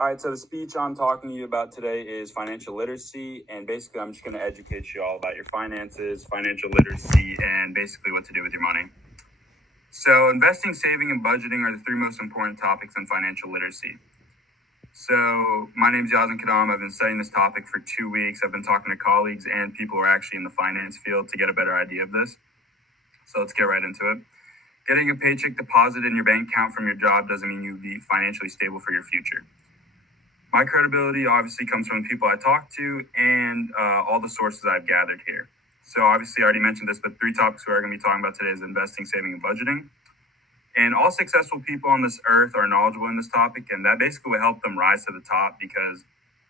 All right, so the speech I'm talking to you about today is financial literacy, and basically I'm just going to educate you all about your finances, financial literacy, and basically what to do with your money. So investing, saving, and budgeting are the three most important topics in financial literacy. So my name is Yazin Kadam. I've been studying this topic for 2 weeks. I've been talking to colleagues and people who are actually in the finance field to get a better idea of this. So let's get right into it. Getting a paycheck deposited in your bank account from your job doesn't mean you'll be financially stable for your future. My credibility obviously comes from the people I talk to and all the sources I've gathered here. So obviously I already mentioned this, but three topics we're going to be talking about today is investing, saving, and budgeting. And all successful people on this earth are knowledgeable in this topic, and that basically will help them rise to the top, because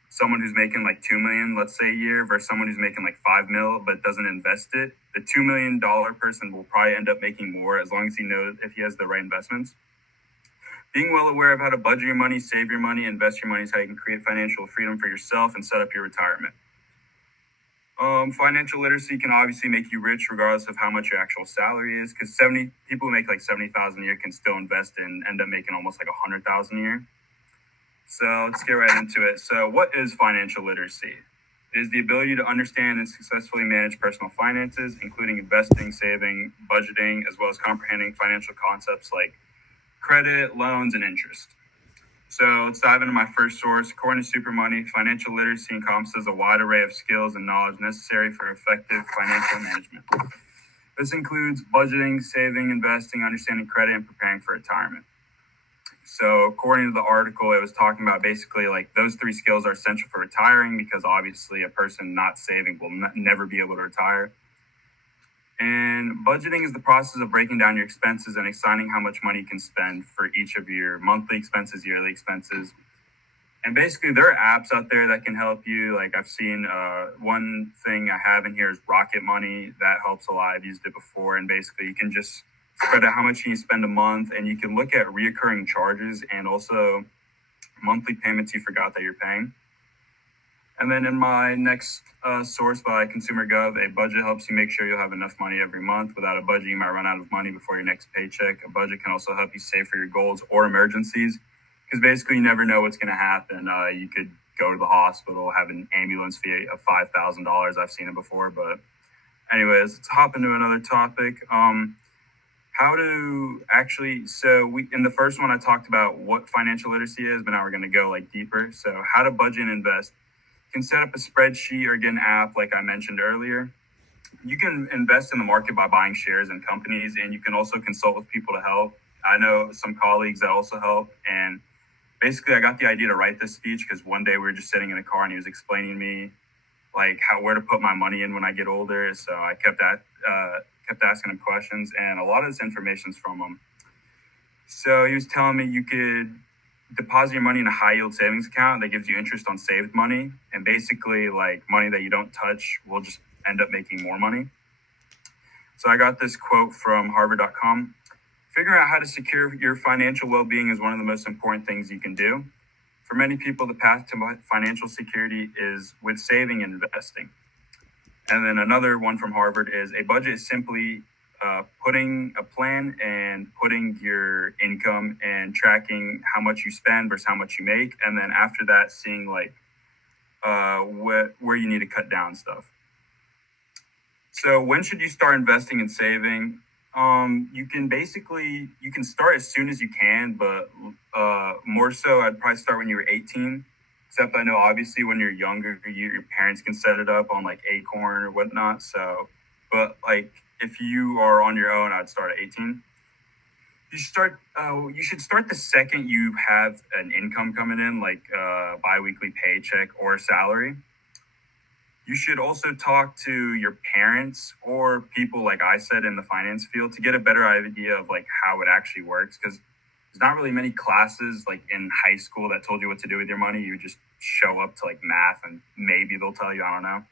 someone who's making like 2 million, let's say, a year versus someone who's making like 5 mil but doesn't invest it, the $2 million person will probably end up making more as long as he knows if he has the right investments. Being well aware of how to budget your money, save your money, invest your money is how you can create financial freedom for yourself and set up your retirement. Financial literacy can obviously make you rich regardless of how much your actual salary is, because 70 people who make like 70,000 a year can still invest and end up making almost like 100,000 a year. So let's get right into it. So what is financial literacy? It is the ability to understand and successfully manage personal finances, including investing, saving, budgeting, as well as comprehending financial concepts like credit, loans, and interest. So let's dive into my first source. According to SuperMoney, financial literacy encompasses a wide array of skills and knowledge necessary for effective financial management. This includes budgeting, saving, investing, understanding credit, and preparing for retirement. So according to the article, it was talking about basically like those three skills are essential for retiring, because obviously a person not saving will never be able to retire. And budgeting is the process of breaking down your expenses and assigning how much money you can spend for each of your monthly expenses, yearly expenses. And basically there are apps out there that can help you. Like I've seen one thing I have in here is Rocket Money. That helps a lot. I've used it before. And basically you can just spread out how much you spend a month, and you can look at reoccurring charges and also monthly payments you forgot that you're paying. And then in my next source by ConsumerGov, a budget helps you make sure you'll have enough money every month. Without a budget, you might run out of money before your next paycheck. A budget can also help you save for your goals or emergencies, because basically you never know what's going to happen. You could go to the hospital, have an ambulance fee of $5,000. I've seen it before. But anyways, let's hop into another topic. How to actually, in the first one I talked about what financial literacy is, but now we're going to go like deeper. So how to budget and invest. You can set up a spreadsheet or get an app like I mentioned earlier. You can invest in the market by buying shares in companies, and you can also consult with people to help. I know some colleagues that also help, and basically I got the idea to write this speech because one day we were just sitting in a car and he was explaining to me like where to put my money in when I get older. So I kept asking him questions, and a lot of this information is from him. So he was telling me you could deposit your money in a high yield savings account that gives you interest on saved money, and basically like money that you don't touch will just end up making more money. So I got this quote from harvard.com. Figuring out how to secure your financial well-being is one of the most important things you can do. For many people, the path to financial security is with saving and investing. And then another one from Harvard is a budget is simply putting a plan and putting your income and tracking how much you spend versus how much you make. And then after that, seeing like where you need to cut down stuff. So when should you start investing and saving? You can start as soon as you can, but more so I'd probably start when you were 18. Except I know obviously when you're younger, your parents can set it up on like Acorn or whatnot. So, but like if you are on your own, I'd start at 18. You should start the second you have an income coming in, like a biweekly paycheck or salary. You should also talk to your parents or people like I said in the finance field to get a better idea of like how it actually works, because there's not really many classes like in high school that told you what to do with your money. You just show up to like math and maybe they'll tell you, I don't know.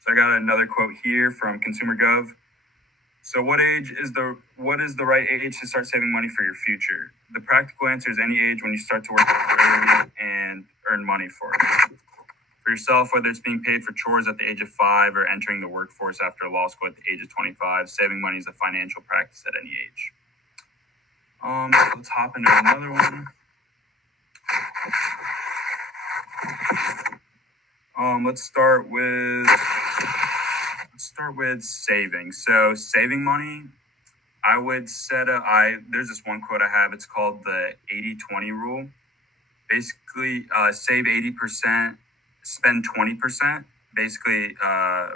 So I got another quote here from ConsumerGov. So what is the right age to start saving money for your future? The practical answer is any age when you start to work early and earn money for it. For yourself, whether it's being paid for chores at the age of 5 or entering the workforce after law school at the age of 25, saving money is a financial practice at any age. Let's hop into another one. Let's start with saving. So saving money, I would set a I there's this one quote I have. It's called the 80-20 rule. Basically, save 80%, spend 20%. Basically,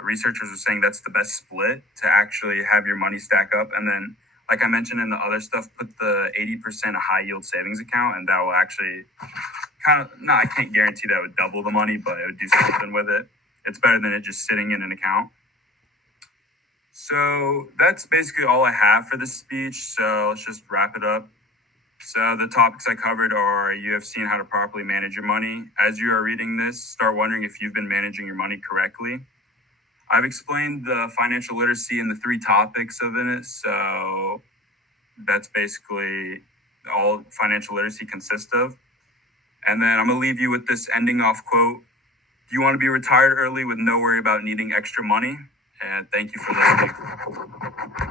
researchers are saying that's the best split to actually have your money stack up. And then, like I mentioned in the other stuff, put the 80% high yield savings account, and that will actually no, I can't guarantee that it would double the money, but it would do something with it. It's better than it just sitting in an account. So that's basically all I have for this speech. So let's just wrap it up. So the topics I covered are you have seen how to properly manage your money. As you are reading this, start wondering if you've been managing your money correctly. I've explained the financial literacy and the three topics of it. So that's basically all financial literacy consists of. And then I'm going to leave you with this ending off quote. Do you want to be retired early with no worry about needing extra money? And thank you for listening.